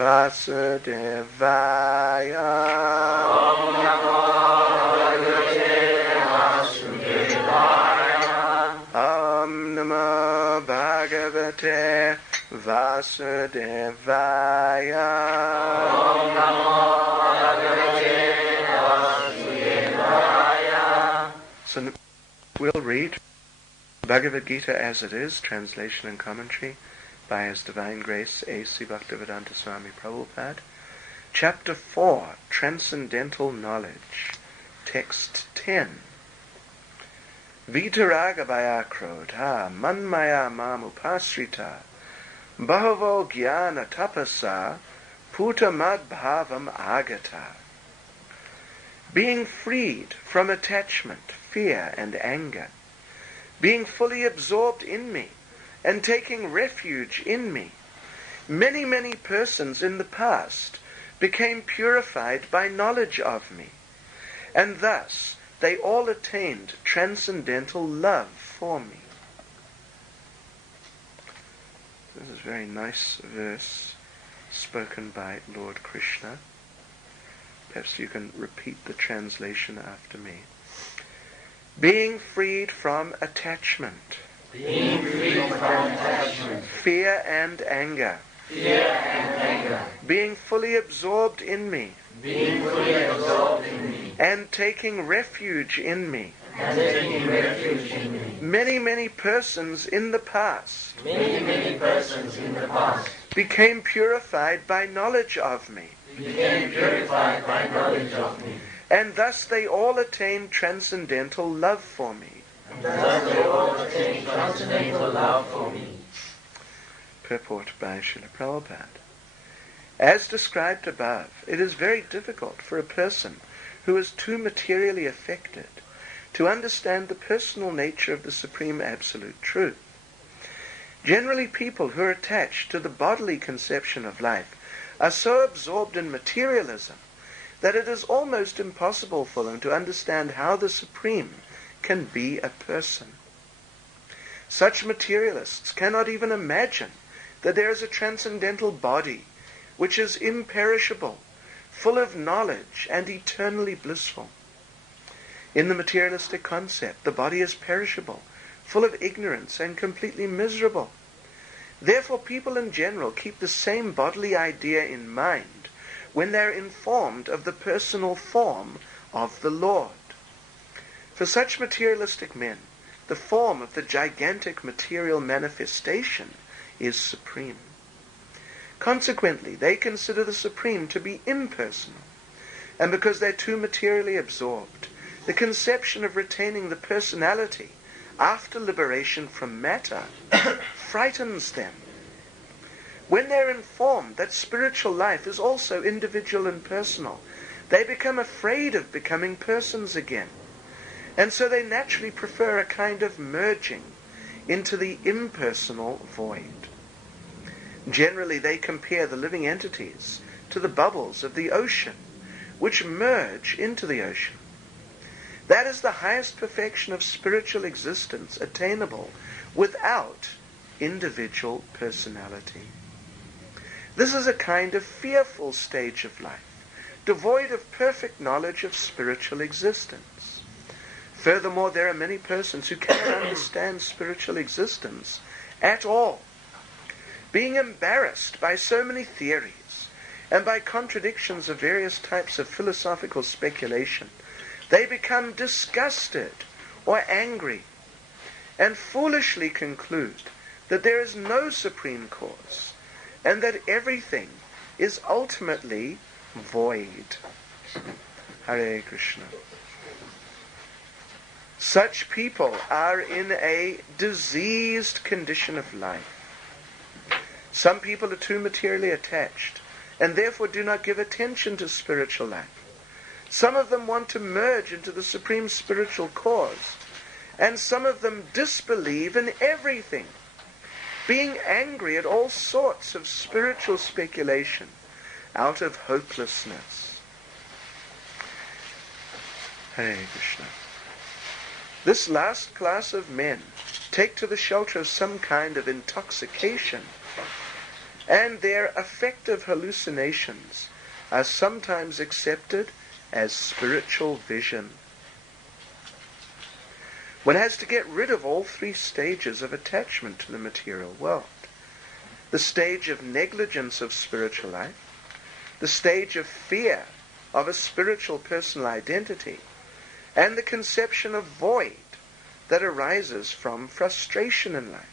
Vasudevaya. Om Namo Bhagavate Vasudevaya. So we'll read Bhagavad Gita as it is, translation and commentary by His Divine Grace A.C. Bhaktivedanta Swami Prabhupada. Chapter 4, Transcendental Knowledge, Text 10. Vitaraga Krodha Manmaya Mamupasrita Bahavo Jnana Tapasa Putamad Bhavam Agata. Being freed from attachment, fear, and anger, being fully absorbed in me, and taking refuge in me, many, many persons in the past became purified by knowledge of me, and thus they all attained transcendental love for me. This is a very nice verse spoken by Lord Krishna. Perhaps you can repeat the translation after me. Being freed from attachment. Being freed from attachment. Fear and anger. Fear and anger. Being fully absorbed in me. Being fully absorbed in me. And taking refuge in me. And taking refuge in me. Many, many persons in the past. Many, many persons in the past. Became purified by knowledge of me. Became purified by knowledge of me. And thus they all attained transcendental love for me. And thus they all attained transcendental love for me. Purport by Srila Prabhupada. As described above, it is very difficult for a person who is too materially affected to understand the personal nature of the Supreme Absolute Truth. Generally, people who are attached to the bodily conception of life are so absorbed in materialism that it is almost impossible for them to understand how the Supreme can be a person. Such materialists cannot even imagine that there is a transcendental body which is imperishable, full of knowledge and eternally blissful. In the materialistic concept, the body is perishable, full of ignorance and completely miserable. Therefore, people in general keep the same bodily idea in mind when they are informed of the personal form of the Lord. For such materialistic men, the form of the gigantic material manifestation is supreme. Consequently, they consider the Supreme to be impersonal, and because they're too materially absorbed, the conception of retaining the personality after liberation from matter frightens them. When they're informed that spiritual life is also individual and personal, they become afraid of becoming persons again, and so they naturally prefer a kind of merging into the impersonal void. Generally, they compare the living entities to the bubbles of the ocean, which merge into the ocean. That is the highest perfection of spiritual existence attainable without individual personality. This is a kind of fearful stage of life, devoid of perfect knowledge of spiritual existence. Furthermore, there are many persons who cannot understand spiritual existence at all. Being embarrassed by so many theories and by contradictions of various types of philosophical speculation, they become disgusted or angry and foolishly conclude that there is no supreme cause and that everything is ultimately void. Hare Krishna. Such people are in a diseased condition of life. Some people are too materially attached and therefore do not give attention to spiritual life. Some of them want to merge into the supreme spiritual cause, and some of them disbelieve in everything, being angry at all sorts of spiritual speculation out of hopelessness. Hare Krishna. This last class of men take to the shelter of some kind of intoxication, and their affective hallucinations are sometimes accepted as spiritual vision. One has to get rid of all three stages of attachment to the material world. The stage of negligence of spiritual life, the stage of fear of a spiritual personal identity, and the conception of void that arises from frustration in life.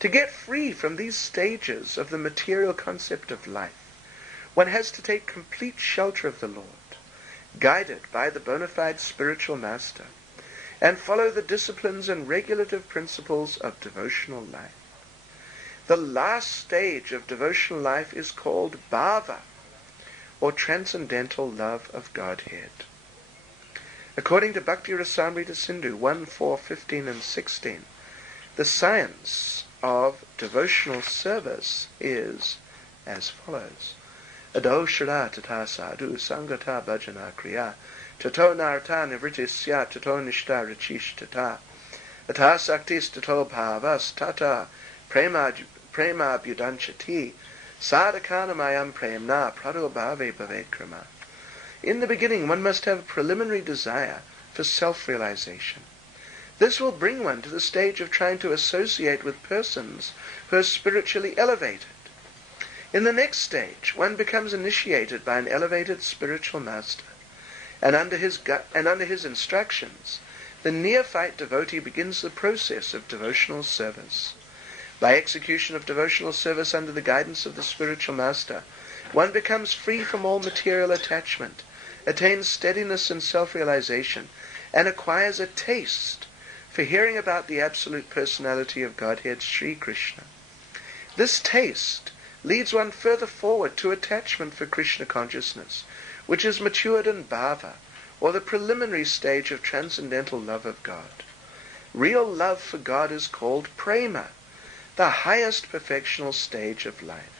To get free from these stages of the material concept of life, one has to take complete shelter of the Lord, guided by the bona fide spiritual master, and follow the disciplines and regulative principles of devotional life. The last stage of devotional life is called bhava, or transcendental love of Godhead. According to Bhakti Rasamrita Sindhu 1:4, 15 and 16, the science of devotional service is as follows. Ado shara tata sadhu sangata bhajana kriya tato narta nivritisya tato nishta rachish tata ata saktis tato bhavas tata prema budanchati sadhakanamayam premna pradobhave bhavekrama. In the beginning, one must have a preliminary desire for self-realization. This will bring one to the stage of trying to associate with persons who are spiritually elevated. In the next stage, one becomes initiated by an elevated spiritual master, and under his instructions, the neophyte devotee begins the process of devotional service. By execution of devotional service under the guidance of the spiritual master, one becomes free from all material attachment, attains steadiness and self-realization, and acquires a taste for hearing about the absolute personality of Godhead Sri Krishna. This taste leads one further forward to attachment for Krishna consciousness, which is matured in bhava, or the preliminary stage of transcendental love of God. Real love for God is called prema, the highest perfectional stage of life.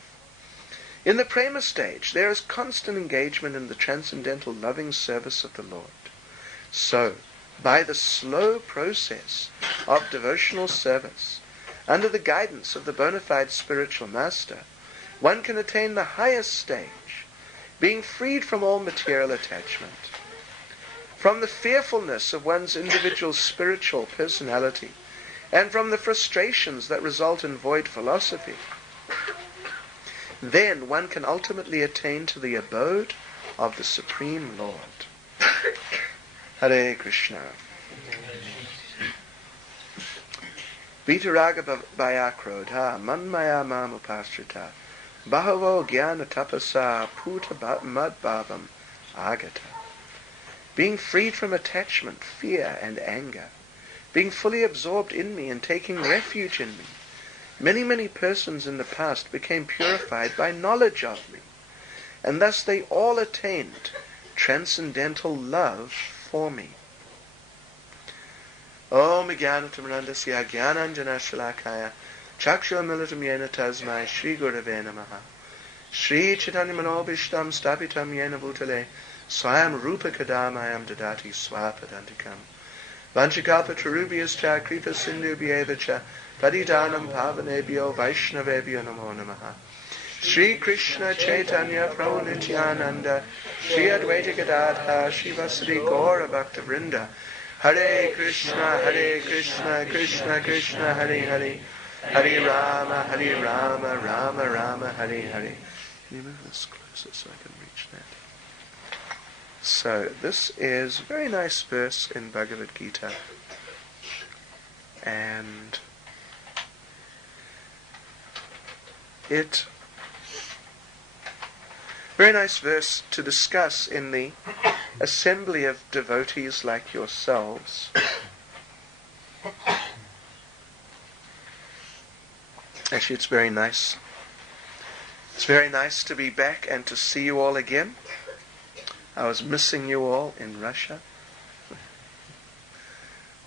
In the prema stage, there is constant engagement in the transcendental loving service of the Lord. So, by the slow process of devotional service, under the guidance of the bona fide spiritual master, one can attain the highest stage, being freed from all material attachment, from the fearfulness of one's individual spiritual personality, and from the frustrations that result in void philosophy. Then one can ultimately attain to the abode of the Supreme Lord. Hare Krishna. Vitaraga Bhayakrodha Manmaya Mamupastrita Bahavo Jnana Tapasa Puta Madbhavam Agata. Being freed from attachment, fear, and anger, being fully absorbed in me and taking refuge in me, many persons in the past became purified by knowledge of me, and thus they all attained transcendental love for me. Om Jnanatamrandasya Jnananjana Shalakaya Chakshurmilitam Yena Tasmai Shri Gurave Namaha Shri Chaitanya Manobishtam Stapitam Yena Bhutale Swayam Rupa Kadamayam Dadati Swapadantikam Vanchikapa Tarubiascha Kripa Sindhu Bhyevacha Padidanam Pavanebhyo Vaishnavebhyo Namo Namaha Shri Krishna Chaitanya Prabhu Nityananda Shri Advaita Gadadha Shivasri Gaura Bhakta Vrinda Hare Krishna Krishna Krishna Hare Hare Hare Rama Rama Hare Hare. Can you move this closer so I can reach that? So this is a very nice verse in Bhagavad Gita, and very nice verse to discuss in the assembly of devotees like yourselves. Actually, it's very nice. It's very nice to be back and to see you all again. I was missing you all in Russia.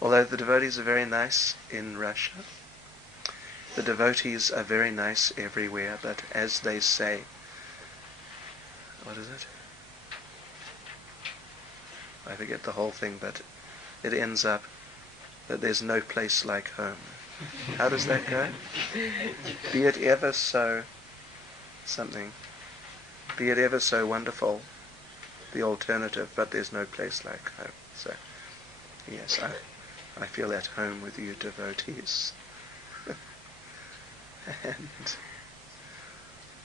Although the devotees are very nice in Russia, the devotees are very nice everywhere, but as they say, what is it? I forget the whole thing, but it ends up that there's no place like home. How does that go? Be it ever so something, be it ever so wonderful, the alternative, but there's no place like home. So, yes, I feel at home with you devotees. And,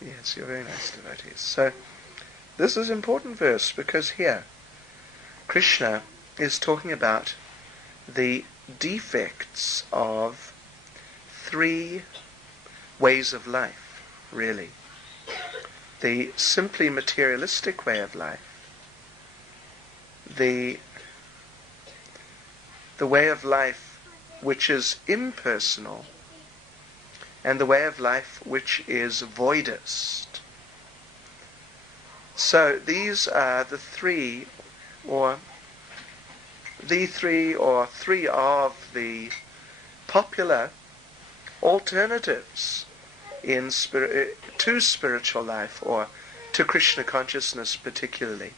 yes, you're very nice devotees. So, this is an important verse because here, Krishna is talking about the defects of three ways of life, really. The simply materialistic way of life, the way of life which is impersonal, and the way of life which is voidist. So these are three of the popular alternatives to spiritual life, or to Krishna consciousness particularly.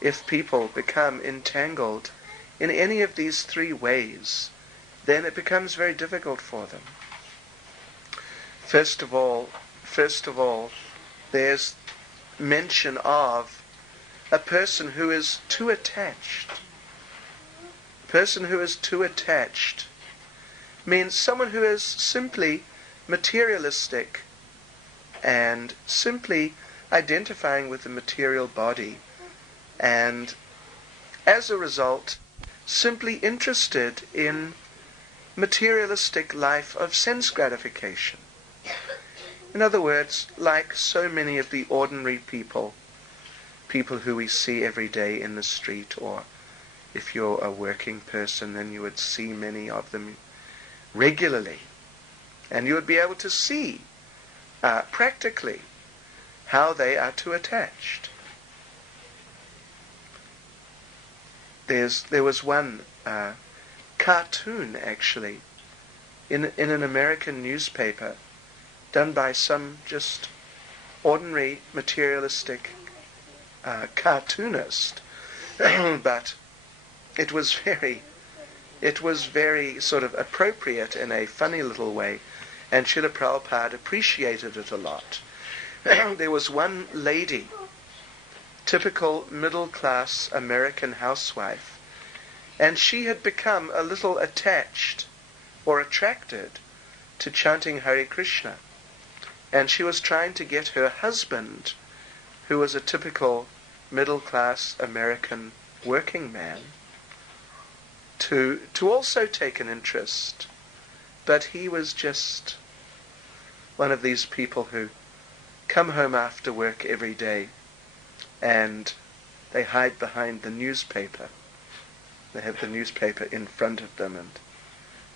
If people become entangled in any of these three ways, then it becomes very difficult for them. First of all, there's mention of a person who is too attached. A person who is too attached means someone who is simply materialistic and simply identifying with the material body, and as a result simply interested in materialistic life of sense gratification. In other words, like so many of the ordinary people who we see every day in the street, or if you're a working person, then you would see many of them regularly. And you would be able to see practically how they are too attached. There was one cartoon, actually, in an American newspaper, done by some just ordinary materialistic cartoonist, but it was very sort of appropriate in a funny little way, and Srila Prabhupada appreciated it a lot. There was one lady, typical middle-class American housewife, and she had become a little attached or attracted to chanting Hare Krishna. And she was trying to get her husband, who was a typical middle-class American working man, to also take an interest. But he was just one of these people who come home after work every day and they hide behind the newspaper. They have the newspaper in front of them and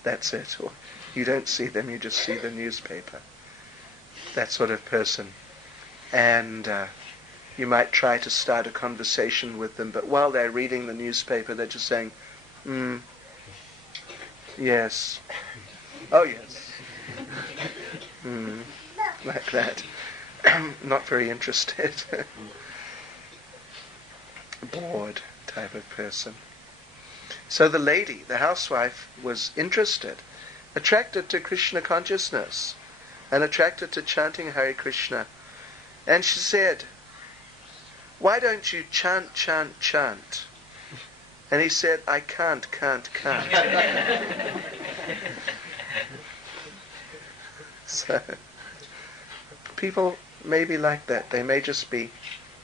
that's it. Or you don't see them, you just see the newspaper. That sort of person. And you might try to start a conversation with them, but while they're reading the newspaper, they're just saying, yes, oh yes, like that. Not very interested. Bored type of person. So the lady, the housewife, was interested, attracted to Krishna consciousness, and attracted to chanting Hare Krishna. And she said, "Why don't you chant, chant, chant?" And he said, "I can't." So, people may be like that. They may just be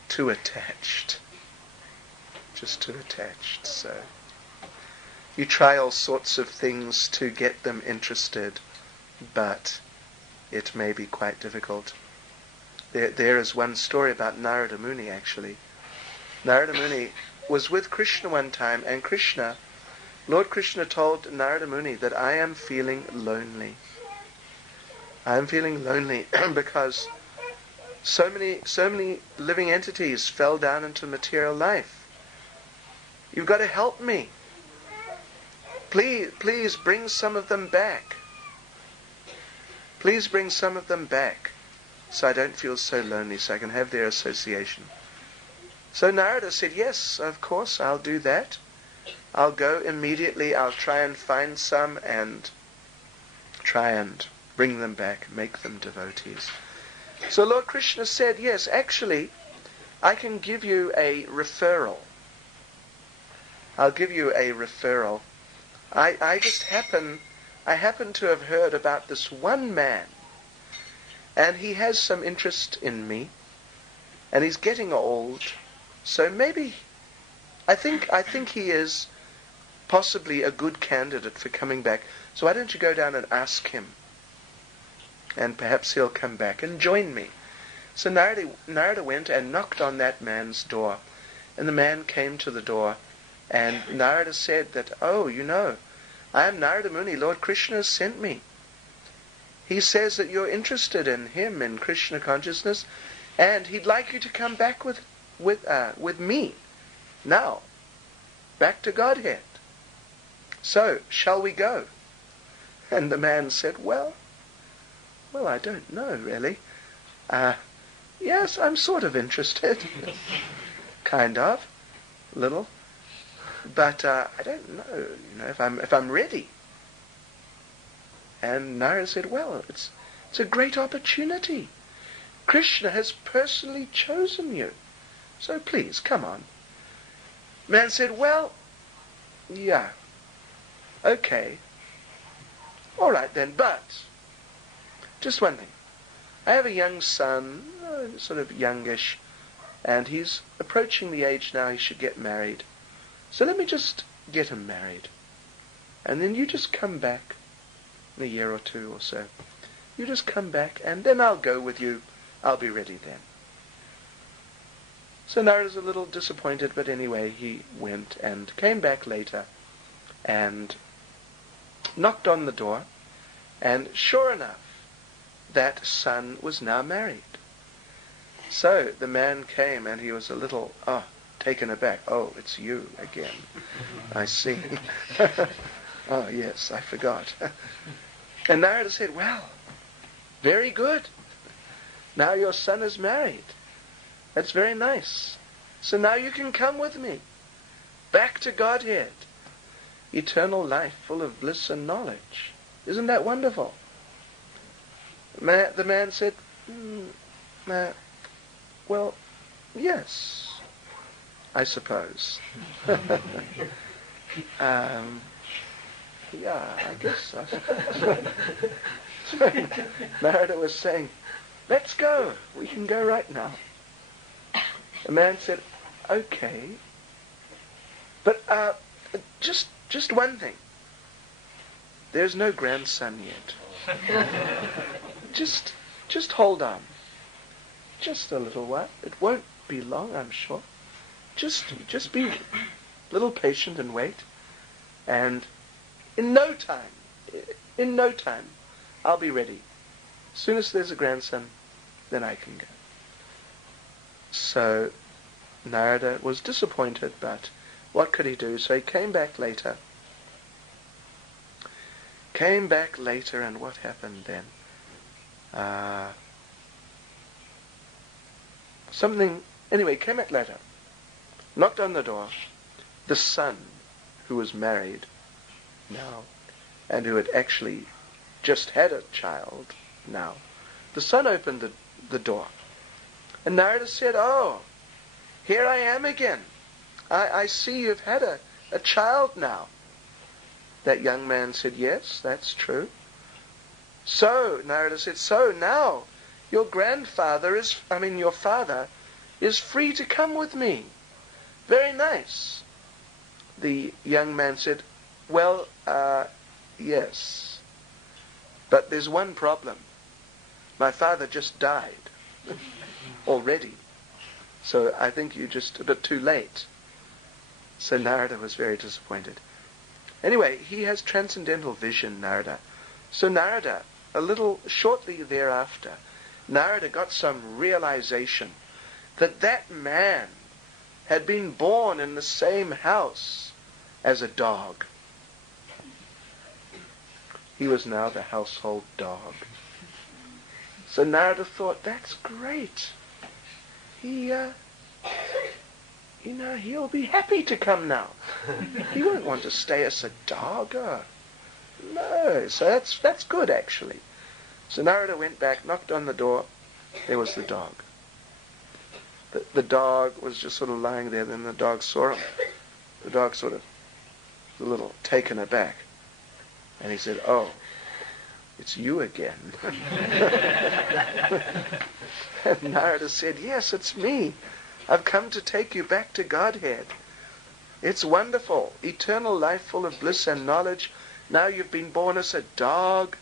too attached. Just too attached. So, you try all sorts of things to get them interested, but it may be quite difficult. There is one story about Narada Muni, actually. Narada Muni was with Krishna one time, and Lord Krishna told Narada Muni that I am feeling lonely. I am feeling lonely because so many living entities fell down into material life. You've got to help me. Please bring some of them back. Please bring some of them back so I don't feel so lonely, so I can have their association. So Narada said, "Yes, of course, I'll do that." I'll go immediately. I'll try and find some and try and bring them back, make them devotees. So Lord Krishna said, yes, actually, I can give you a referral. I'll give you a referral. I happen to have heard about this one man, and he has some interest in me, and he's getting old, so maybe I think he is possibly a good candidate for coming back. So why don't you go down and ask him, and perhaps he'll come back and join me. So Narada went and knocked on that man's door, and the man came to the door, and Narada said that, oh, I am Narada Muni. Lord Krishna has sent me. He says that you're interested in him, in Krishna consciousness, and he'd like you to come back with me now, back to Godhead. So, shall we go? And the man said, well, I don't know, really. Yes, I'm sort of interested. Kind of. Little. But I don't know, if I'm ready. And Narada said, well, it's a great opportunity. Krishna has personally chosen you. So please, come on. Man said, well, yeah, okay. All right then, but just one thing. I have a young son, sort of youngish, and he's approaching the age now he should get married. So let me just get him married. And then you just come back in a year or two or so. You just come back, and then I'll go with you. I'll be ready then. So Narada's a little disappointed, but anyway, he went and came back later and knocked on the door, and sure enough, that son was now married. So the man came, and he was a little, taken aback. Oh, it's you again. I see. Oh, yes, I forgot. And Narada said, well, very good. Now your son is married. That's very nice. So now you can come with me. Back to Godhead. Eternal life full of bliss and knowledge. Isn't that wonderful? The man said, well, yes, I suppose. Yeah, I guess so. So Narada was saying, let's go. We can go right now. The man said, okay. But just one thing. There's no grandson yet. Just hold on. Just a little while. It won't be long, I'm sure. Just be a little patient and wait. And in no time, I'll be ready. As soon as there's a grandson, then I can go. So Narada was disappointed, but what could he do? So he came back later. And what happened then? Came back later. Knocked on the door. The son, who was married now, and who had actually just had a child now, the son opened the door. And Narada said, oh, here I am again. I see you've had a child now. That young man said, yes, that's true. So, Narada said, so now your father is free to come with me. Very nice. The young man said, well, yes. But there's one problem. My father just died already. So I think you're just a bit too late. So Narada was very disappointed. Anyway, he has transcendental vision, Narada. So Narada, a little shortly thereafter, Narada got some realization that man had been born in the same house as a dog. He was now the household dog. So Narada thought, that's great. He he'll be happy to come now. He won't want to stay as a dog. No, so that's good actually. So Narada went back, knocked on the door. There was the dog. The dog was just sort of lying there. Then the dog saw him. The dog sort of was a little taken aback. And he said, "Oh, it's you again." And Narada said, "Yes, it's me. I've come to take you back to Godhead. It's wonderful. Eternal life full of bliss and knowledge. Now you've been born as a dog.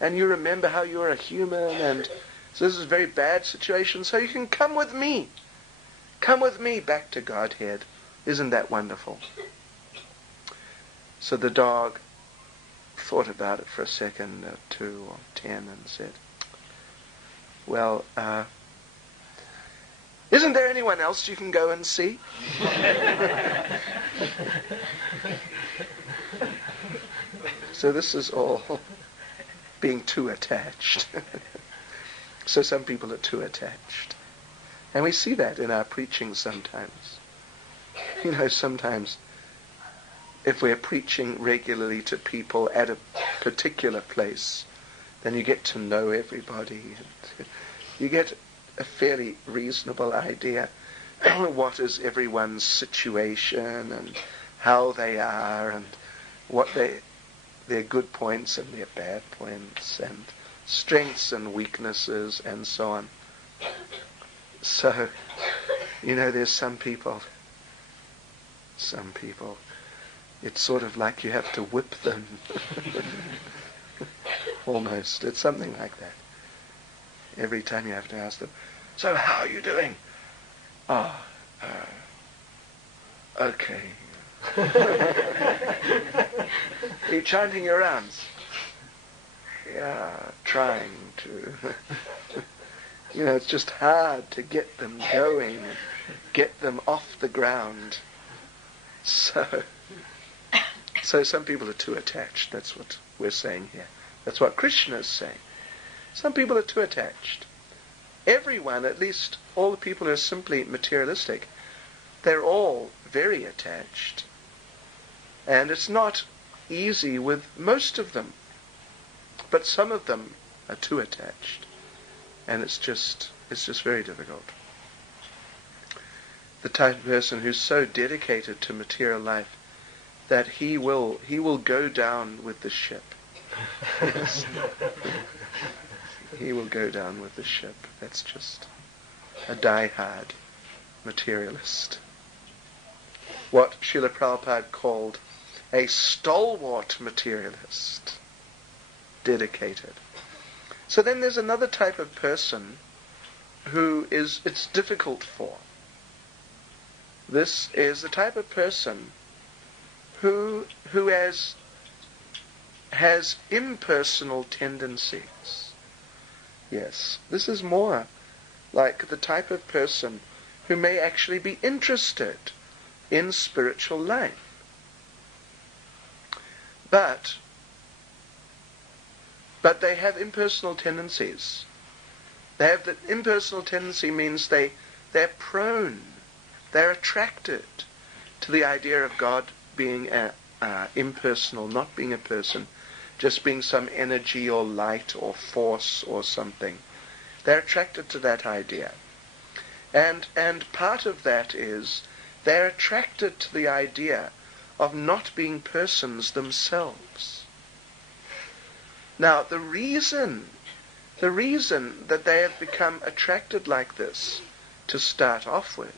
And you remember how you were a human. And so this is a very bad situation. So you can come with me. Come with me back to Godhead. Isn't that wonderful?" So the dog thought about it for a second, 2 or 10, and said, "Well, isn't there anyone else you can go and see?" So this is all being too attached. So some people are too attached. And we see that in our preaching sometimes. Sometimes if we're preaching regularly to people at a particular place, then you get to know everybody. And you get a fairly reasonable idea what is everyone's situation and how they are and what their good points and their bad points and strengths and weaknesses and so on. So, there's some people, it's sort of like you have to whip them. Almost. It's something like that. Every time you have to ask them, "So how are you doing?" "Oh, okay." "Are you chanting your rounds?" "Yeah, trying to." It's just hard to get them going and get them off the ground. So some people are too attached. That's what we're saying here. That's what Krishna is saying. Some people are too attached. Everyone, at least all the people who are simply materialistic, they're all very attached. And it's not easy with most of them. But some of them are too attached. And it's just very difficult. The type of person who's so dedicated to material life that he will go down with the ship. Yes. He will go down with the ship. That's just a die-hard materialist. What Srila Prabhupada called a stalwart materialist. Dedicated. So then there's another type of person who it's difficult for. This is the type of person who has impersonal tendencies. Yes, this is more like the type of person who may actually be interested in spiritual life. But they have impersonal tendencies. They have the impersonal tendency means they're prone, they're attracted to the idea of God being impersonal, not being a person, just being some energy or light or force or something. They're attracted to that idea. And part of that is they're attracted to the idea of not being persons themselves. Now, the reason that they have become attracted like this to start off with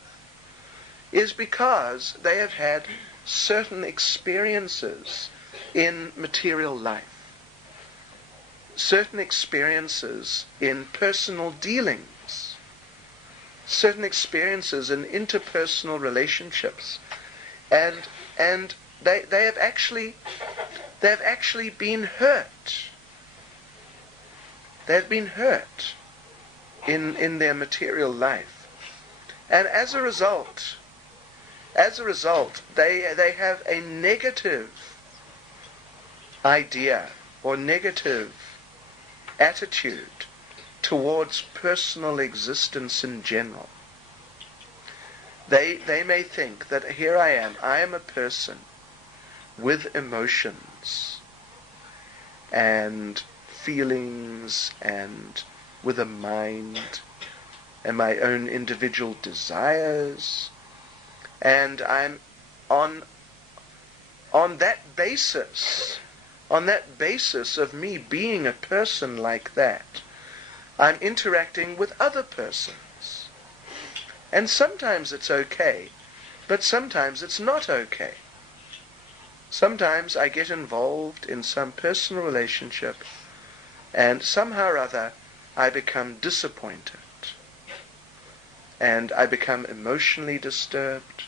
is because they have had certain experiences in material life, certain experiences in personal dealings, certain experiences in interpersonal relationships, and they have actually been hurt. They've been hurt in their material life. And as a result, they have a negative idea or negative attitude towards personal existence in general. They may think that here I am a person with emotions and feelings and with a mind and my own individual desires, and I'm on that basis of me being a person like that, I'm interacting with other persons. And sometimes it's okay, but sometimes it's not okay. Sometimes I get involved in some personal relationship, and somehow or other I become disappointed. And I become emotionally disturbed.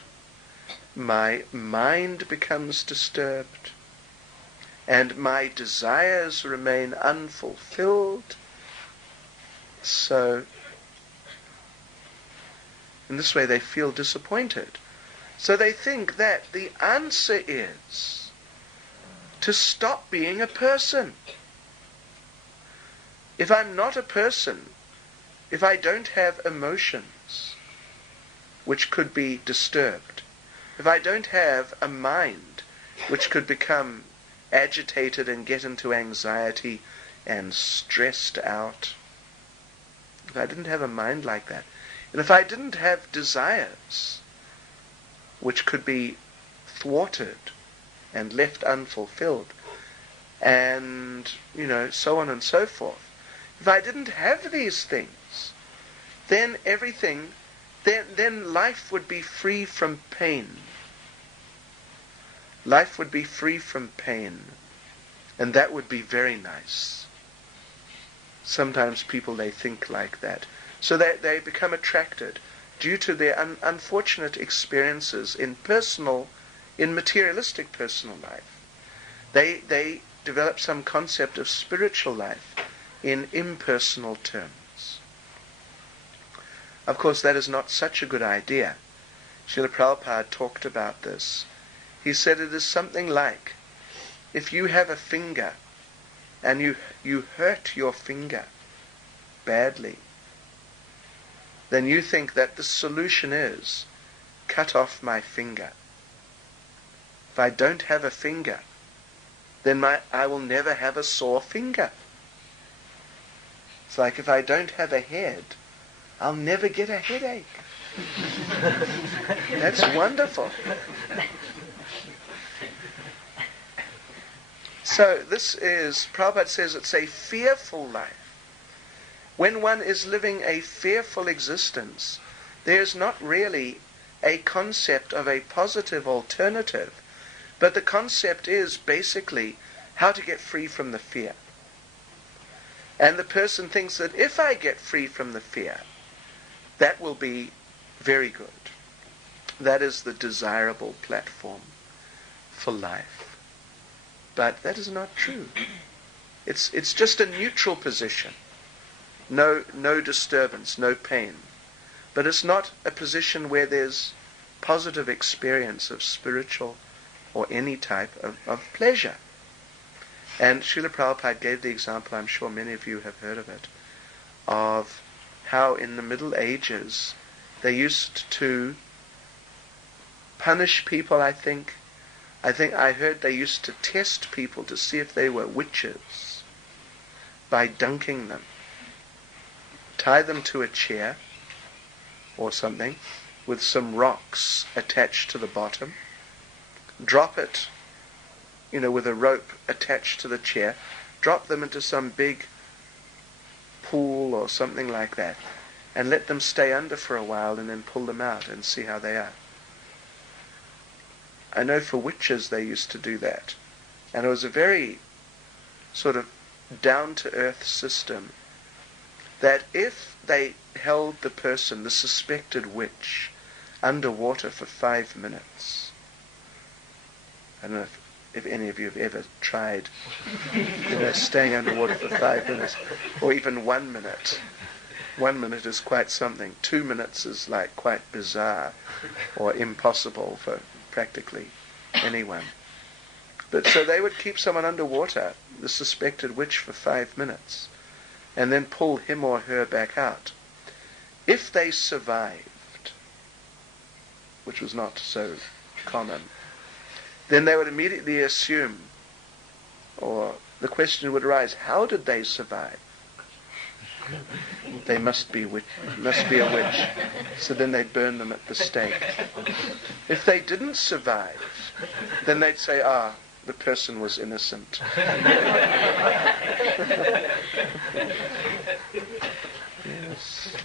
My mind becomes disturbed. And my desires remain unfulfilled. So, in this way they feel disappointed. So they think that the answer is to stop being a person. If I'm not a person, if I don't have emotions which could be disturbed, if I don't have a mind which could become agitated and get into anxiety and stressed out, if I didn't have a mind like that, and if I didn't have desires which could be thwarted and left unfulfilled, and, so on and so forth, if I didn't have these things, then then life would be free from pain. Life would be free from pain, and that would be very nice. Sometimes people, they think like that. So they become attracted due to their unfortunate experiences in materialistic personal life. They develop some concept of spiritual life in impersonal terms. Of course, that is not such a good idea. Srila Prabhupada talked about this. He said it is something like, if you have a finger and you hurt your finger badly, then you think that the solution is cut off my finger. If I don't have a finger, then I will never have a sore finger. It's like if I don't have a head, I'll never get a headache. That's wonderful. So Prabhupada says it's a fearful life. When one is living a fearful existence, there's not really a concept of a positive alternative, but the concept is basically how to get free from the fear. And the person thinks that if I get free from the fear, that will be very good. That is the desirable platform for life. But that is not true. It's just a neutral position. No disturbance, no pain. But it's not a position where there's positive experience of spiritual or any type of pleasure. And Srila Prabhupada gave the example, I'm sure many of you have heard of it, of how in the Middle Ages they used to punish people, I think I heard they used to test people to see if they were witches by dunking them. Tie them to a chair or something with some rocks attached to the bottom. Drop it, with a rope attached to the chair. Drop them into some big pool or something like that, and let them stay under for a while and then pull them out and see how they are. I know for witches they used to do that. And it was a very sort of down-to-earth system that if they held the person, the suspected witch, underwater for 5 minutes, I don't know if any of you have ever tried staying underwater for 5 minutes, or even 1 minute. 1 minute is quite something. 2 minutes is like quite bizarre or impossible for practically anyone. But so they would keep someone underwater, the suspected witch, for 5 minutes, and then pull him or her back out. If they survived, which was not so common, then they would immediately assume, or the question would arise, how did they survive? They must be a witch. So then they'd burn them at the stake. If they didn't survive, then they'd say, the person was innocent. Yes.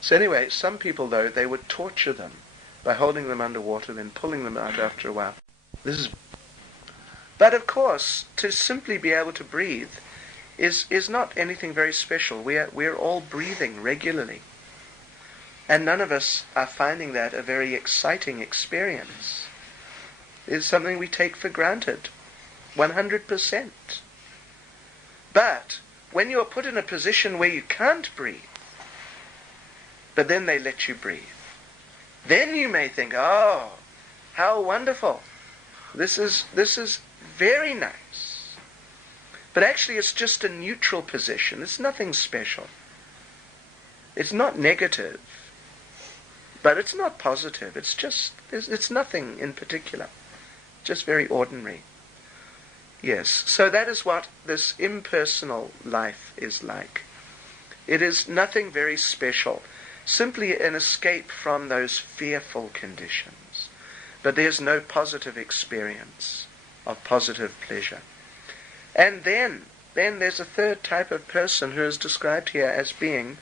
So anyway, some people, though, they would torture them by holding them underwater, then pulling them out after a while. But of course, to simply be able to breathe is not anything very special. We're all breathing regularly. And none of us are finding that a very exciting experience. It's something we take for granted, 100%. But when you're put in a position where you can't breathe, but then they let you breathe, then you may think, how wonderful. This is very nice. But actually it's just a neutral position. It's nothing special. It's not negative, but it's not positive. It's nothing in particular. Just very ordinary. Yes, so that is what this impersonal life is like. It is nothing very special. Simply an escape from those fearful conditions. But there's no positive experience of positive pleasure. And then there's a third type of person who is described here as being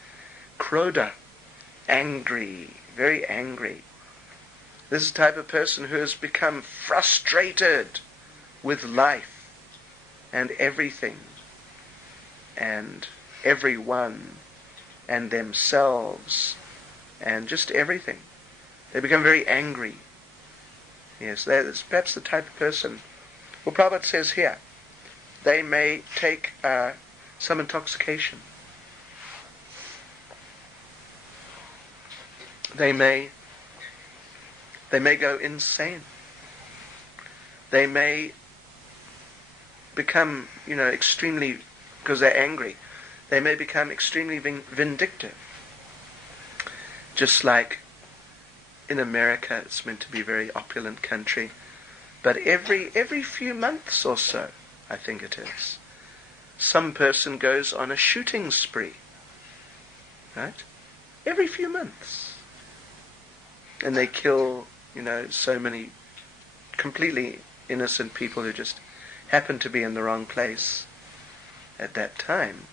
krodha, angry, very angry. This is the type of person who has become frustrated with life and everything and everyone and themselves and just everything. They become very angry. Yes, that's perhaps the type of person. Well, Prabhupada says here, they may take some intoxication. They may go insane. They may become, extremely, because they're angry, they may become extremely vindictive. Just like in America, it's meant to be a very opulent country, but every few months or so, I think it is, some person goes on a shooting spree. Right? Every few months. And they kill, so many completely innocent people who just happen to be in the wrong place at that time.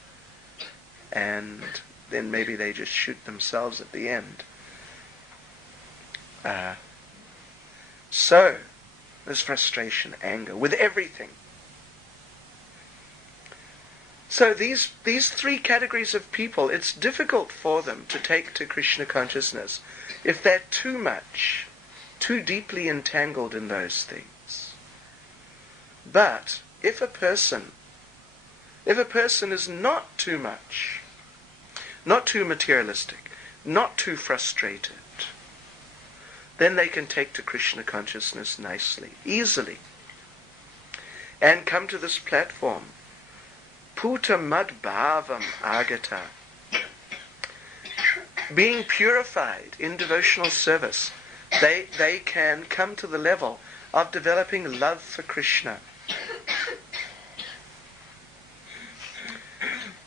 And then maybe they just shoot themselves at the end. So, there's frustration, anger, with everything. So these three categories of people, it's difficult for them to take to Krishna consciousness if they're too deeply entangled in those things. But if a person is not too much, not too materialistic, not too frustrated, then they can take to Krishna consciousness nicely, easily, and come to this platform. Puta mad bhavam agata. Being purified in devotional service, they can come to the level of developing love for Krishna.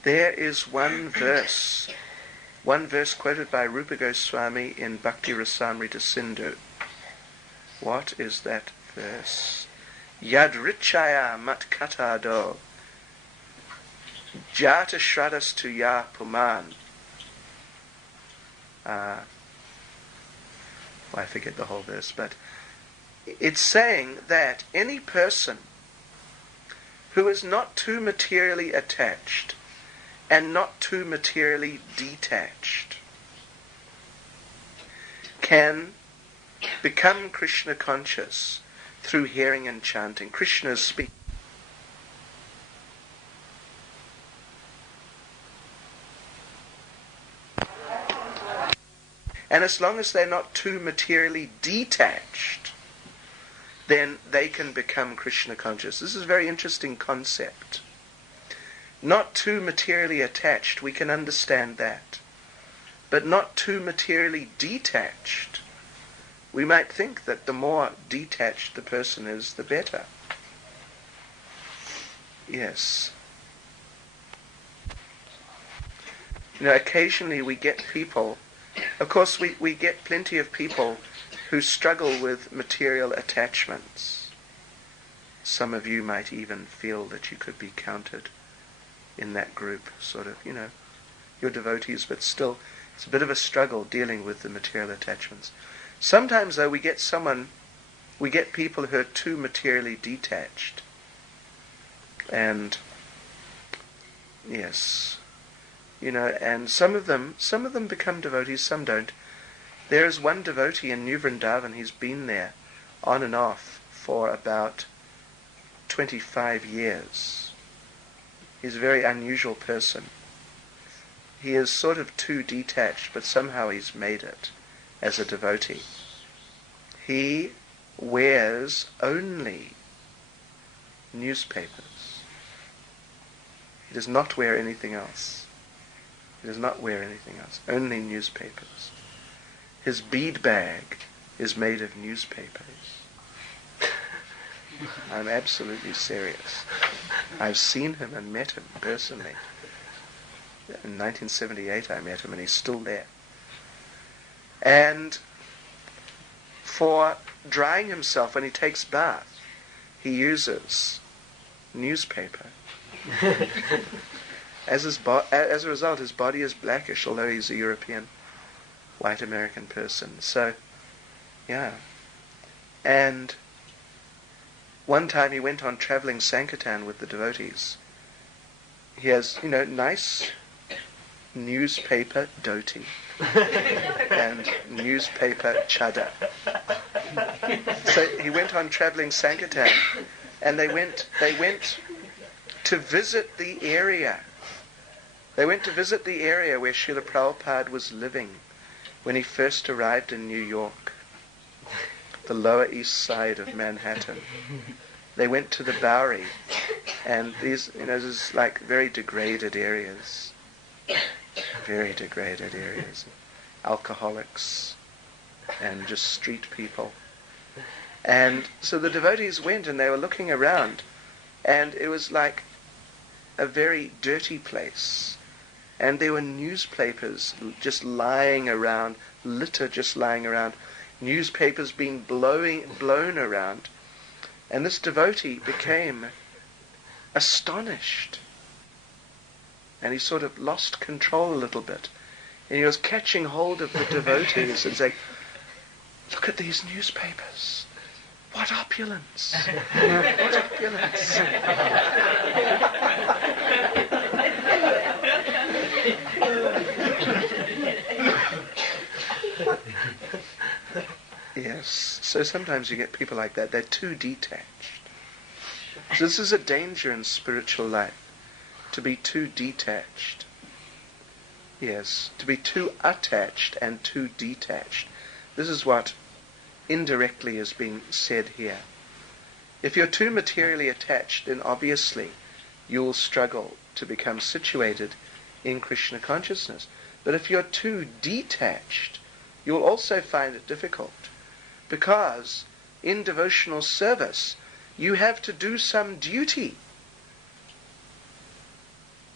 There is one verse quoted by Rupa Goswami in Bhakti Rasamrita Sindhu. What is that verse? Yad richaya mat katado jata shraddhas tu ya puman. I forget the whole verse, but it's saying that any person who is not too materially attached and not too materially detached can become Krishna conscious through hearing and chanting. Krishna speaks. And as long as they're not too materially detached, then they can become Krishna conscious. This is a very interesting concept. Not too materially attached, we can understand that. but not too materially detached. We might think that the more detached the person is, the better. Yes. Occasionally we get people, of course we get plenty of people who struggle with material attachments. Some of you might even feel that you could be counted in that group, sort of, you're devotees, but still it's a bit of a struggle dealing with the material attachments. Sometimes though we get people who are too materially detached. And yes, and some of them become devotees, some don't. There is one devotee in New Vrindavan, he's been there on and off for about 25 years. He's a very unusual person. He is sort of too detached, but somehow he's made it as a devotee. He wears only newspapers. He does not wear anything else. Only newspapers. His bead bag is made of newspapers. I'm absolutely serious. I've seen him and met him personally. In 1978 I met him, and he's still there. And for drying himself when he takes bath, he uses newspaper. As a result, his body is blackish, although he's a European, white American person. So, yeah. And one time he went on traveling Sankirtan with the devotees. He has, nice newspaper dhoti and newspaper chadar. So he went on traveling Sankirtan, and they went to visit the area. They went to visit the area where Srila Prabhupada was living when he first arrived in New York, the Lower East Side of Manhattan. They went to the Bowery, and these, these like very degraded areas, alcoholics, and just street people. And so the devotees went, and they were looking around, and it was like a very dirty place. And there were newspapers just lying around, litter just lying around, newspapers being blown around. And this devotee became astonished. And he sort of lost control a little bit. And he was catching hold of the devotees and saying, "Look at these newspapers. What opulence! What opulence!" Yes, so sometimes you get people like that. They're too detached. So this is a danger in spiritual life, to be too detached. Yes, to be too attached and too detached. This is what indirectly is being said here. If you're too materially attached, then obviously you'll struggle to become situated in Krishna consciousness. But if you're too detached, you'll also find it difficult. Because in devotional service, you have to do some duty.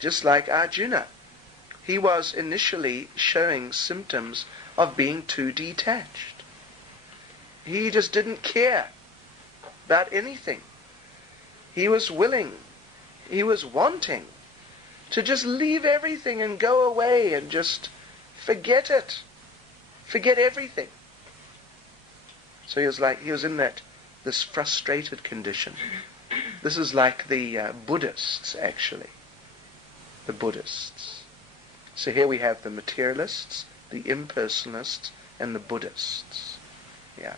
Just like Arjuna. He was initially showing symptoms of being too detached. He just didn't care about anything. He was willing, he was wanting to just leave everything and go away and just forget it. Forget everything. So he was in this frustrated condition. This is like the Buddhists, actually. The Buddhists. So here we have the materialists, the impersonalists, and the Buddhists. Yeah.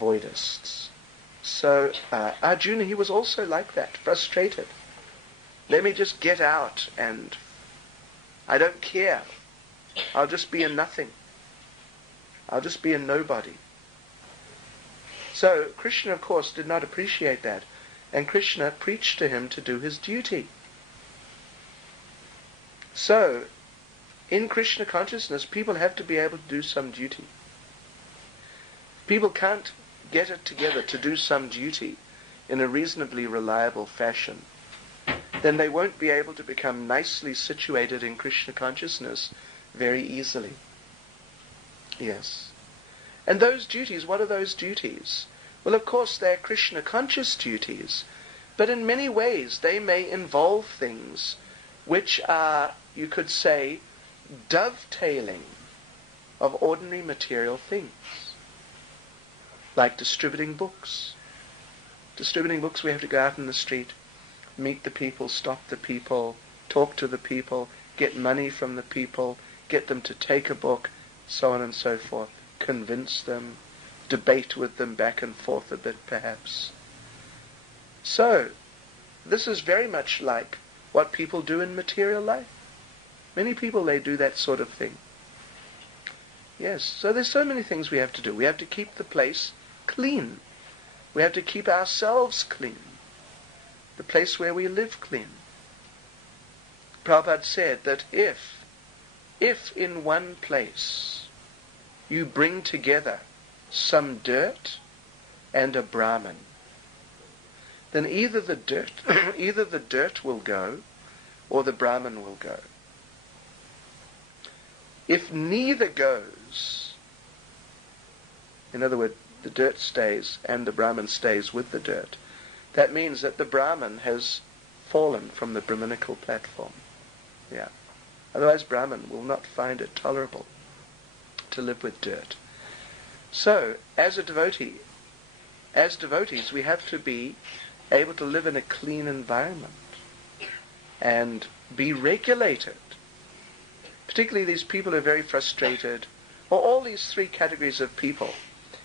Voidists. So Arjuna, he was also like that, frustrated. Let me just get out, and I don't care. I'll just be a nothing. I'll just be a nobody. So Krishna, of course, did not appreciate that, and Krishna preached to him to do his duty. So in Krishna consciousness, people have to be able to do some duty. People can't get it together to do some duty in a reasonably reliable fashion. Then they won't be able to become nicely situated in Krishna consciousness very easily. Yes. And those duties, what are those duties? Well, of course, they're Krishna conscious duties, but in many ways they may involve things which are, you could say, dovetailing of ordinary material things, like distributing books. Distributing books, we have to go out in the street, meet the people, stop the people, talk to the people, get money from the people, get them to take a book, so on and so forth, convince them, debate with them back and forth a bit perhaps. So, this is very much like what people do in material life. Many people, they do that sort of thing. Yes, so there's so many things we have to do. We have to keep the place clean. We have to keep ourselves clean. The place where we live clean. Prabhupada said that if in one place you bring together some dirt and a Brahman, then either the dirt will go or the Brahman will go. If neither goes, in other words, the dirt stays and the Brahman stays with the dirt, that means that the Brahman has fallen from the Brahminical platform. Yeah. Otherwise Brahman will not find it tolerable to live with dirt. So, as devotees, we have to be able to live in a clean environment and be regulated. Particularly these people who are very frustrated, or all these three categories of people,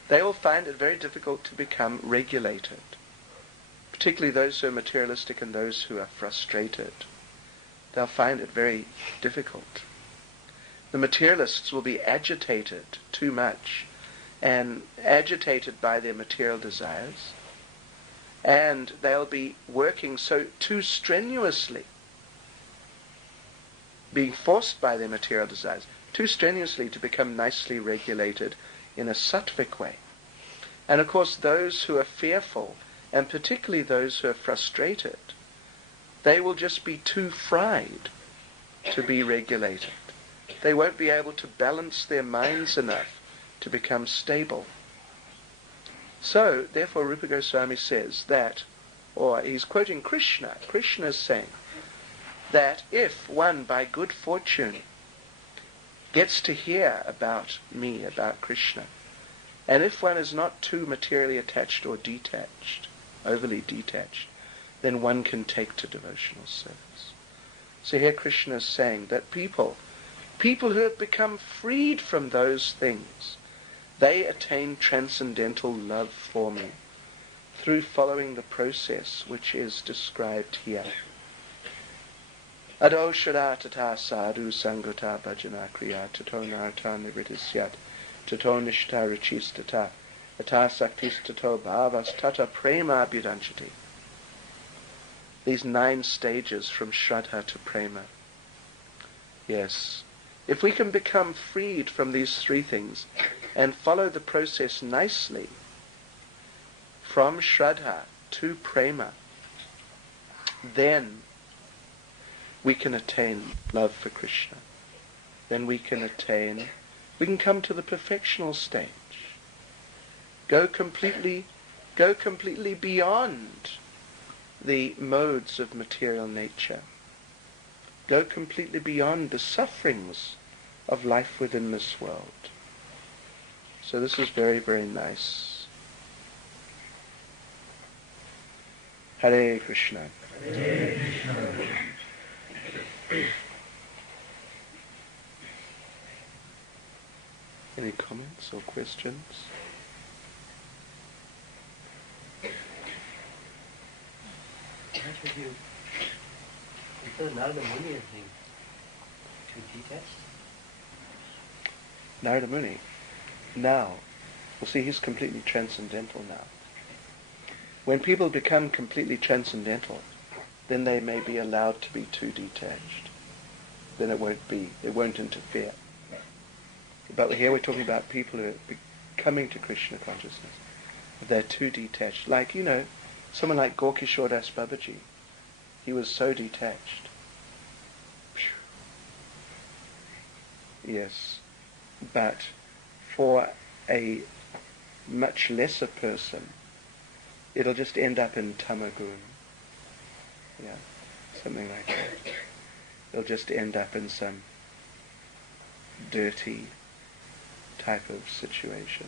they all find it very difficult to become regulated. Particularly those who are materialistic and those who are frustrated. They'll find it very difficult. The materialists will be agitated too much, and agitated by their material desires, and they'll be working too strenuously, being forced by their material desires, too strenuously to become nicely regulated in a sattvic way. And of course those who are fearful, and particularly those who are frustrated, they will just be too fried to be regulated. They won't be able to balance their minds enough to become stable. So, therefore, Rupa Goswami says that, or he's quoting Krishna. Krishna is saying that if one, by good fortune, gets to hear about me, about Krishna, and if one is not too materially attached or detached, overly detached, then one can take to devotional service. So here Krishna is saying that people who have become freed from those things, they attain transcendental love for me through following the process which is described here. Ado shara tata sadhu sangata bhajana kriya tato narata nivritishyat tato nishta ruchistata ata saktistato bhavas tata prema abhidanchati. These 9 stages from Shraddha to Prema. Yes. If we can become freed from these 3 things and follow the process nicely from Shraddha to Prema, then we can attain love for Krishna. Then we can come to the perfectional stage. Go completely beyond the modes of material nature. Go completely beyond the sufferings of life within this world. So this is very, very nice. Hare Krishna. Hare Krishna. Any comments or questions? What would you prefer Narada Muni as being too detached? Narada Muni, now, well see, he's completely transcendental now. When people become completely transcendental, then they may be allowed to be too detached. then it won't interfere. But here we're talking about people who are coming to Krishna consciousness. They're too detached. Like, someone like Gaurkishore Das Babaji. He was so detached. Yes. But for a much lesser person, it'll just end up in tamagun. Yeah, something like that. It'll just end up in some dirty type of situation.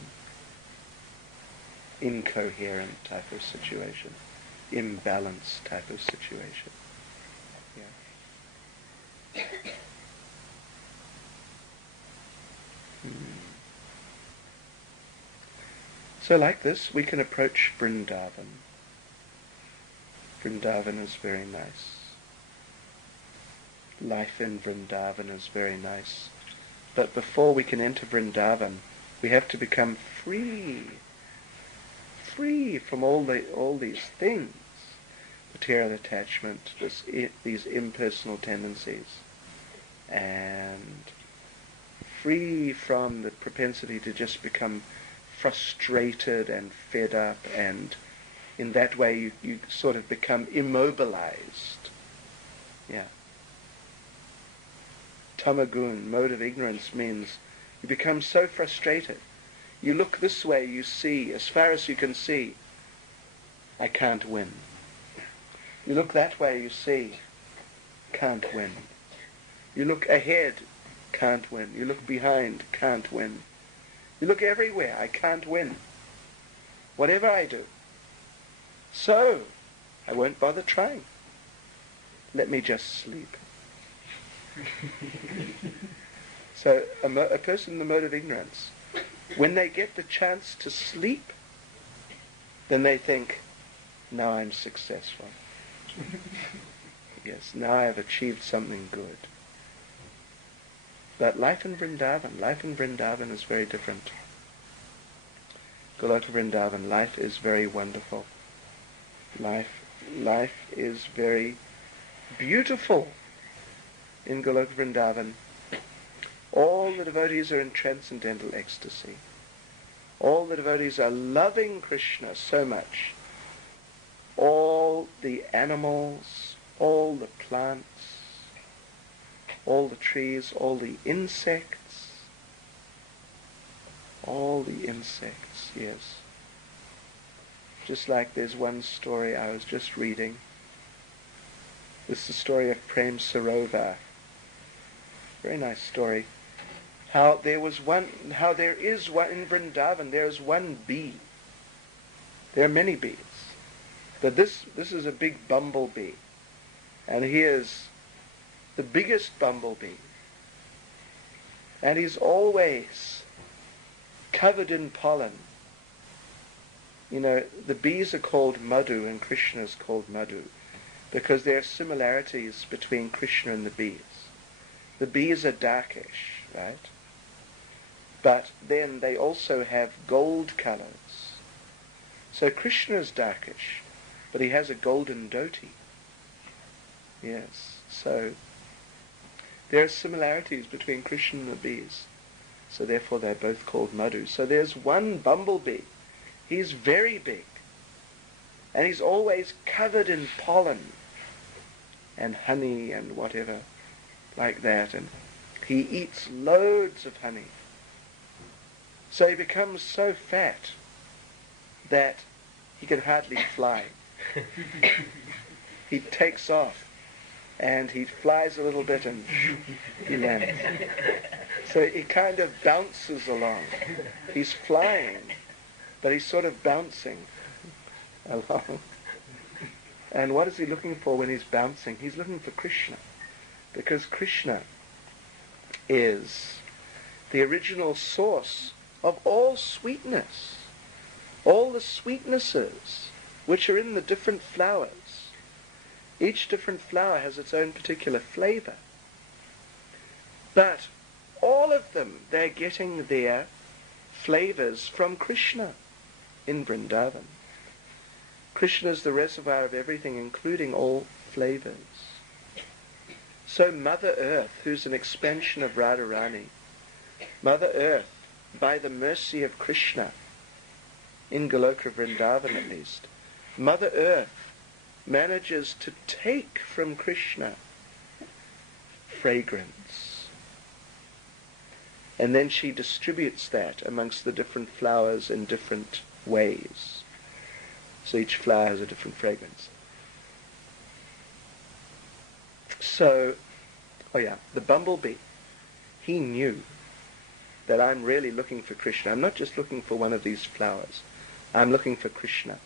Incoherent type of situation. Imbalanced type of situation. Yeah. So like this, we can approach Vrindavan. Vrindavan is very nice. Life in Vrindavan is very nice. But before we can enter Vrindavan, we have to become free from all these things, material attachment, these impersonal tendencies, and free from the propensity to just become frustrated and fed up, and in that way you sort of become immobilized. Yeah. Tamagun, mode of ignorance, means you become so frustrated. You look this way, you see, as far as you can see, I can't win. You look that way, you see, can't win. You look ahead, can't win. You look behind, can't win. You look everywhere, I can't win. Whatever I do. So, I won't bother trying. Let me just sleep. So, a person in the mode of ignorance, when they get the chance to sleep, then they think, now I'm successful. Yes, now I have achieved something good. But life in Vrindavan is very different. Goloka Vrindavan, life is very wonderful. Life is very beautiful in Goloka Vrindavan. All the devotees are in transcendental ecstasy. All the devotees are loving Krishna so much. All the animals, all the plants, all the trees, all the insects, yes. Just like there's one story I was just reading. This is the story of Prem Sarovar. Very nice story. How there is one in Vrindavan, there is one bee. There are many bees. But this is a big bumblebee. And he is the biggest bumblebee. And he's always covered in pollen. The bees are called Madhu and Krishna is called Madhu because there are similarities between Krishna and the bees. The bees are darkish, right? But then they also have gold colors. So Krishna is darkish, but he has a golden dhoti. Yes, so there are similarities between Krishna and the bees. So therefore they're both called Madhu. So there's one bumblebee. He's very big. And he's always covered in pollen and honey and whatever like that. And he eats loads of honey. So he becomes so fat that he can hardly fly. He takes off and he flies a little bit and he lands. So he kind of bounces along. He's flying, but he's sort of bouncing along. And what is he looking for when he's bouncing? He's looking for Krishna. Because Krishna is the original source of all sweetness. All the sweetnesses which are in the different flowers. Each different flower has its own particular flavor. But all of them, they're getting their flavors from Krishna in Vrindavan. Krishna is the reservoir of everything, including all flavors. So Mother Earth, who's an expansion of Radharani, Mother Earth, by the mercy of Krishna, in Goloka Vrindavan at least, Mother Earth manages to take from Krishna fragrance. And then she distributes that amongst the different flowers in different ways. So each flower has a different fragrance. So, the bumblebee, he knew that I'm really looking for Krishna. I'm not just looking for one of these flowers. I'm looking for Krishna.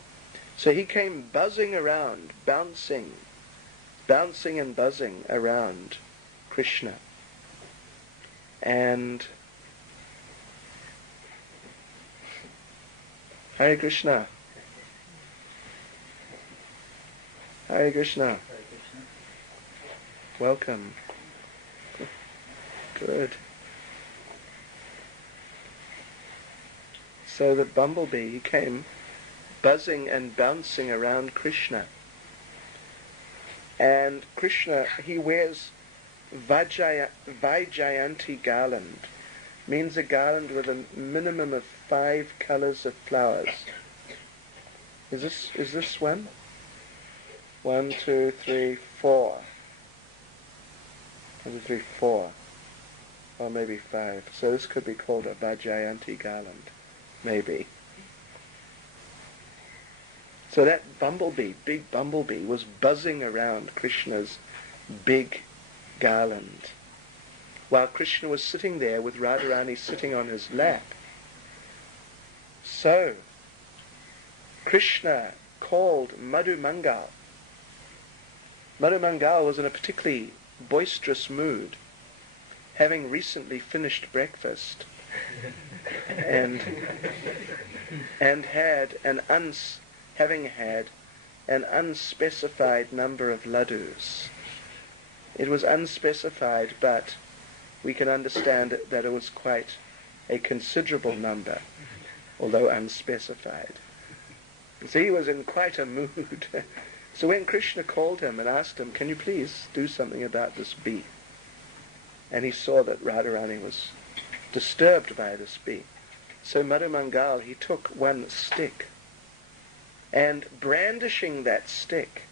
So he came buzzing around, bouncing and buzzing around Krishna. And Hare Krishna. Hare Krishna. Welcome. Good. So the bumblebee came buzzing and bouncing around Krishna. And Krishna, he wears Vaijayanti garland. Means a garland with a minimum of 5 colors of flowers. Is this one? 1, 2, 3, 4. 1, 2, 3, 4. Or maybe 5. So this could be called a Vaijayanti garland. Maybe. So that bumblebee, big bumblebee, was buzzing around Krishna's big garland, while Krishna was sitting there with Radharani sitting on his lap. So, Krishna called Madhu Mangal. Madhu Mangal was in a particularly boisterous mood, having recently finished breakfast, and having had an unspecified number of laddus. It was unspecified, but we can understand that it was quite a considerable number, although unspecified. So he was in quite a mood. So when Krishna called him and asked him, "Can you please do something about this bee?" And he saw that Radharani was disturbed by this bee. So Madhu Mangal, he took one stick, and brandishing that stick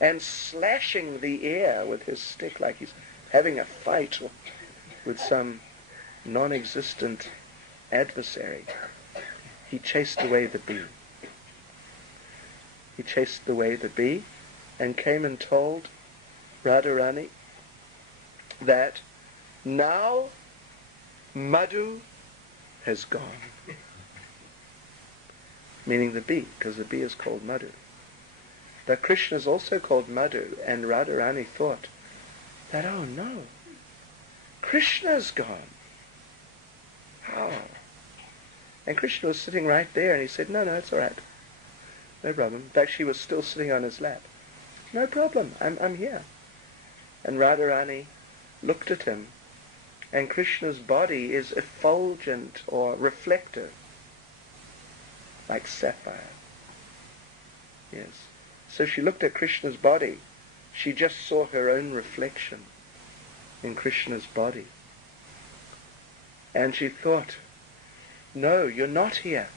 and slashing the air with his stick like he's having a fight with some non-existent adversary, he chased away the bee. He chased away the bee and came and told Radharani that now Madhu has gone. Meaning the bee, because the bee is called Madhu. But Krishna is also called Madhu, and Radharani thought that, oh no, Krishna's gone. How? And Krishna was sitting right there, and he said, no, it's all right. No problem. In fact, she was still sitting on his lap. No problem, I'm here. And Radharani looked at him, and Krishna's body is effulgent or reflective, like sapphire. Yes. So she looked at Krishna's body. She just saw her own reflection in Krishna's body. And she thought, no, you're not here.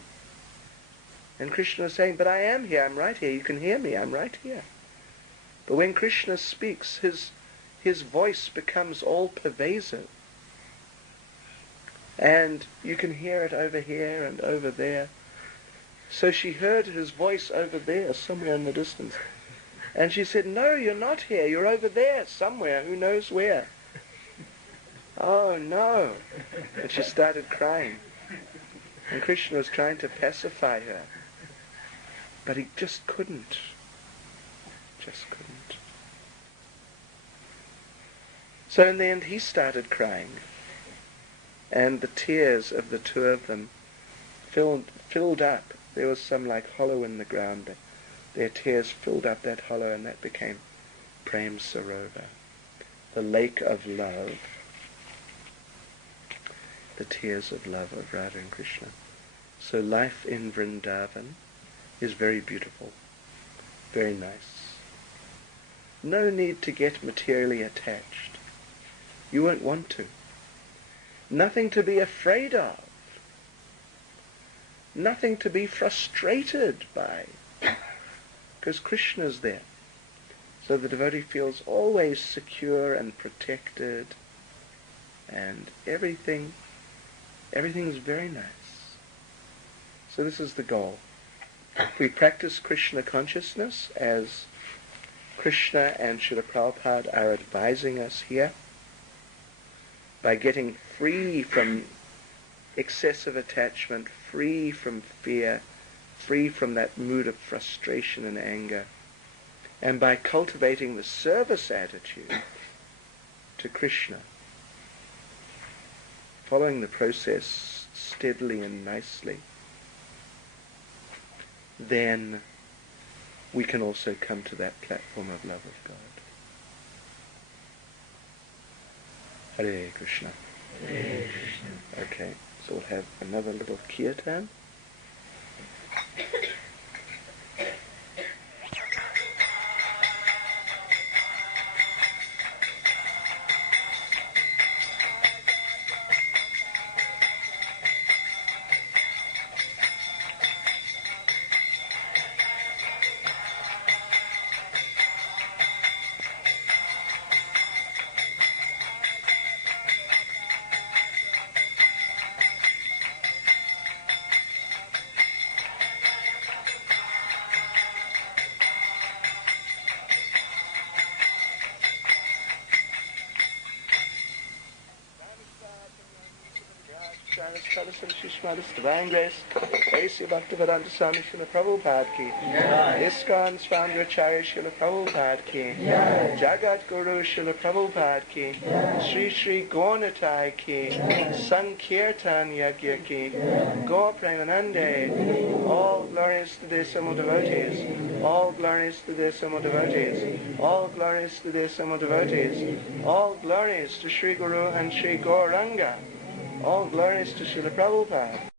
And Krishna was saying, but I am here, I'm right here, you can hear me, I'm right here. But when Krishna speaks, his voice becomes all pervasive. And you can hear it over here and over there. So she heard his voice over there, somewhere in the distance. And she said, no, you're not here, you're over there, somewhere, who knows where. Oh, no. And she started crying. And Krishna was trying to pacify her. But he just couldn't. Just couldn't. So in the end he started crying. And the tears of the two of them filled up. There was some like hollow in the ground, but their tears filled up that hollow, and that became Prem Sarovar, the lake of love, the tears of love of Radha and Krishna. So life in Vrindavan is very beautiful, very nice. No need to get materially attached. You won't want to. Nothing to be afraid of. Nothing to be frustrated by. Because Krishna's there. So the devotee feels always secure and protected, and everything's very nice. So this is the goal. We practice Krishna consciousness as Krishna and Srila Prabhupada are advising us here, by getting free from excessive attachment, free from fear, free from that mood of frustration and anger, and by cultivating the service attitude to Krishna, following the process steadily and nicely, then we can also come to that platform of love of God. Hare Krishna. Hare Krishna. Okay, so we'll have another little kirtan. Divine Grace, A.C. Bhaktivedanta Swami Srila Prabhupada ki, ISKCON Svandracharya Srila Prabhupada ki, Jagat Guru Srila Prabhupada ki, Sri Sri Gaurnitai ki, Sankirtan Yagya ki, Gaur Premanande, all glorious to their simul devotees, all glorious to their simul devotees, all glorious to their simul devotees, all glorious to Sri Guru and Sri Gauranga, all glorious to Srila Prabhupada.